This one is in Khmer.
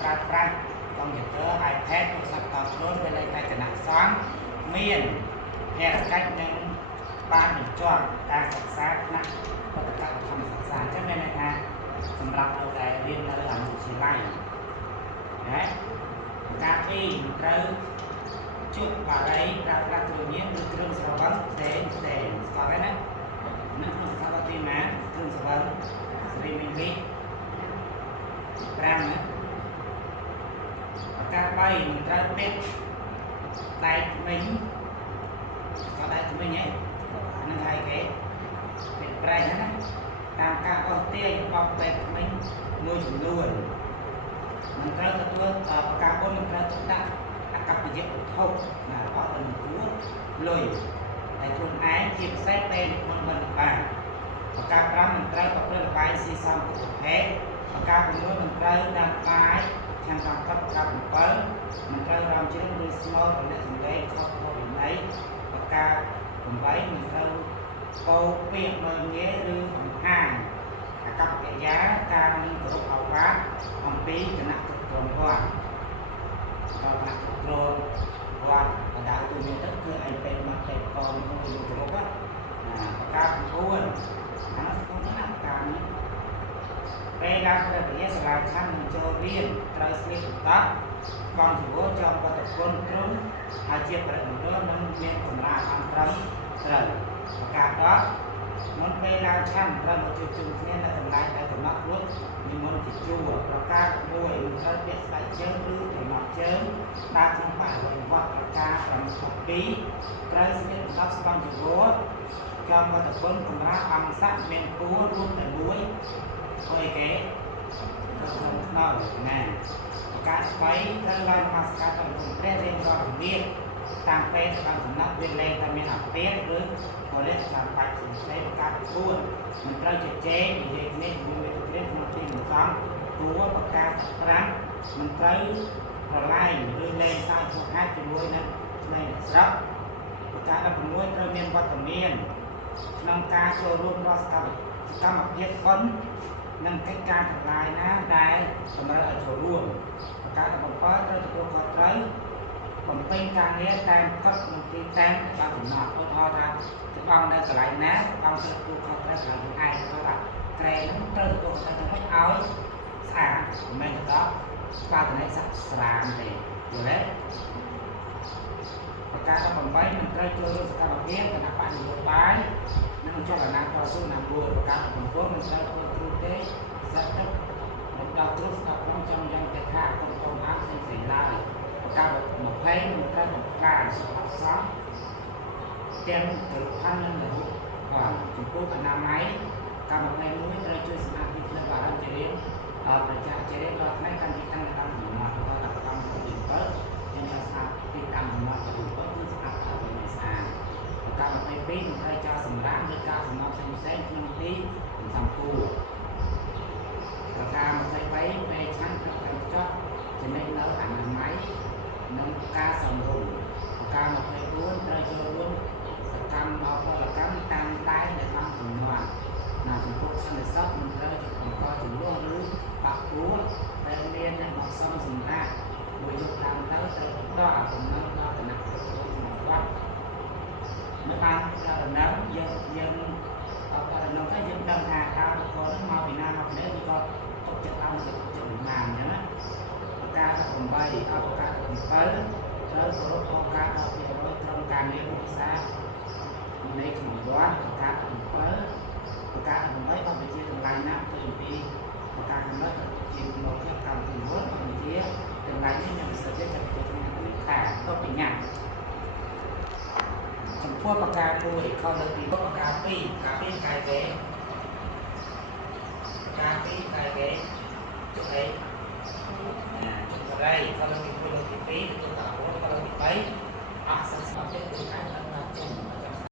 ប្រាក់កុំព្យូទ័រ iPad ទូរស័ព្ទតខ្លួនពេលលេខតែគណៈសង្ឃមានភារកិច្ចនឹងបានបញ្ចប់ការសិក្សាថ្នាក់បដកម្មធម្មសិក្សាអញ្ចឹងមានន័យថាសម្រាប់លោកដែលរៀននៅអនុវិទ្យាល័យណាការទីត្រូវជួបបារីប្រើប្រាស់គ្រឿងញៀនឬគ្រឿងស្រវឹងផ្សេងស្គាល់ទេណានៅក្នុងស្ថាប័នទីណាគ្រឿងស្រវឹងស្រីមីមី5ណាការ3មិនត្រូវពេកដៃថ្មិញក៏ដៃថ្មិញហ្នឹងនឹងហើយគេពេកប្រែណាតាមការអស់ទាញរបស់ពេកថ្មិញមួយចំនួនមិនត្រូវទទួលការបុណ្យមិនត្រូវទុកដាក់អកប្បយវត្ថុណារបស់ទៅគួរលុយតែខ្លួនឯងជាពិសេសពេលមិនបានប្រការ5មិនត្រូវប្រព្រឹត្តបាយស៊ីសំពុទ្ធភេទប្រការ6មិនត្រូវដាំបាយខាងតាមcấp 7មិនត្រូវរំជ្រឹងឬស្មោតរលាកសម្លេងខុសពីវិន័យប្រការ8មិនត្រូវពោពាក្យមើលងាយឬបង្ហាញអកប្បកិរិយាការមិនគោរពឱវាទអំពីគណៈគ្រប់គ្រងវត្តដល់គណៈគ្រប់គ្រងវត្តបដៅទូមានទឹកគឺឯងពេលមកពេលកងមួយគោរពប្រការ9អានោះគឺណាការនេះពេលឡើងព្រះវិញ្ញាសាលាខណ្ឌនឹងចូលរៀនត្រូវស្លៀកបន្ទាត់បងជីវរចំបទគុណត្រង់ហើយជាប្រតិបត្តិនឹងមានកម្រាលអន្តរត្រូវប្រការ10មុនពេលឡើងឆាន់ត្រូវមកជួបជុំគ្នានៅកន្លែងដែលកំណត់រួចនិមន្តជាជួរប្រការ1មិនត្រូវពាក់ស្បែកជើងឬត្រណប់ជើងដើរក្នុងបរិវេណវត្តប្រការ7ត្រូវស្លៀកបន្ទាត់ស្បង់ជីវរចំបទគុណកម្រាលអង្គស័ក្តិមានពួររួមតែមួយអីគេក្នុងណាប្រការ3ត្រូវឡើងនមស្ការដល់ព្រះរៀនរាល់ជំនាញតាមពេលតាមសំណាក់វាលែងតែមានអាពាហ៍ឬក៏លេខចាំបាច់ផ្សេងប្រការ4មិនត្រូវជជែកនិយាយគ្នាជាមួយមិត្តភ័ក្តិក្នុងទីមិនសមគួរប្រការ5មិនត្រូវប្រឡែងឬលេងសើចហួសហេតុជាមួយនឹងស្នេហ៍ស្រុកប្រការ16ត្រូវមានវត្តមានក្នុងការចូលរួមរាល់សកម្មភាពបុណ្យនិងកិច្ចការទាំងឡាយណាដែលតម្រូវឲ្យចូលរួមប្រការ17ត្រូវទទួលខុសត្រូវបំពេញការងារតាមកฎនិងទីតាំងដែលបានកំណត់ឧទាហរណ៍ថាព្រះអង្គនៅកន្លែងណាព្រះអង្គត្រូវទទួលខុសត្រូវកន្លែងឯងទៅថាក្រែនឹងត្រូវទទួលខុសត្រូវទៅឲ្យស្អាតមិនមែនទៅស្វាតន័យសាស្រាមទេយល់ទេប្រការ18មិនត្រូវចូលរួមសកម្មភាពគណៈបកនយោបាយនិងចលនាតស៊ូណាមួយប្រការ9មិនត្រូវធ្វើគ្រូទេសសិទ្ធិមិនដល់គ្រូស្ដាប់ក្នុងចំយ៉ាងតែថាកុំកុំអានផ្សេងៗឡើយប្រការ20មិនត្រូវបង្ការសុខអសន្នទាំងគ្រប់ឋាននិងរូបបាទចំពោះអនាម័យកម្មវិធីមួយត្រូវជួយសមាធិលើបារម្ភជារៀងដល់ប្រជាជារៀងដល់ថ្ងៃកាន់ទីតាំងតាមដំណើររបស់កម្មកម្មទី7យើងស្អាតទីតាំងដំណើរទី7គឺស្អាតហើយមិនស្អាតប្រការ22មិនត្រូវចោលសម្រាមឬការសំណប់ផ្សេងៗក្នុងទីសំគូប្រការ23ពេលឆាន់ត្រូវតែចត់ចំណេញនៅអនាម័យនិងការសម្រុំប្រការ24ត្រូវចូលរួមសកម្មផលកម្មតាមតែដែលបានកំណត់ណាចំពោះសន្តិសុខមិនត្រូវបង្កចំនួនឬបាក់ពួរដែលមានអ្នកមកសំសម្រាប់មួយយកតាមទៅត្រូវផ្ដល់កំណត់ដល់គណៈគ្រប់គ្រងក្នុងវត្តនៅបានករណីយើងអត់ករណីតែយើងដឹងថាតើបុគ្គលនឹងមកពីណាមកពីនេះវាក៏ទុកចិត្តឲ្យចិត្តបានអញ្ចឹងណាប្រការ18អបការ7ត្រូវគោរពអង្គការ10%ក្រុមការងារឧស្សាហ៍នៃក្នុងវត្តប្រការ7ប្រការ8អបវិជាទាំងឡាយណាទៅអំពីប្រការកំណត់ជាមកជាកម្មវិធីវត្តអបវិជាទាំងឡាយនេះមានសិទ្ធិចាត់ចែងពីខាទៅបញ្ញាចំពោះប្រការ1ខលើពីប្រការ2ការពីកាយវេការពីកាយវេចុះអីចុះបរិយខលើពី1លើពី2ទៅដល់4ខលើពី3អស់សិស្សមកទៀតគឺការដល់ជុំ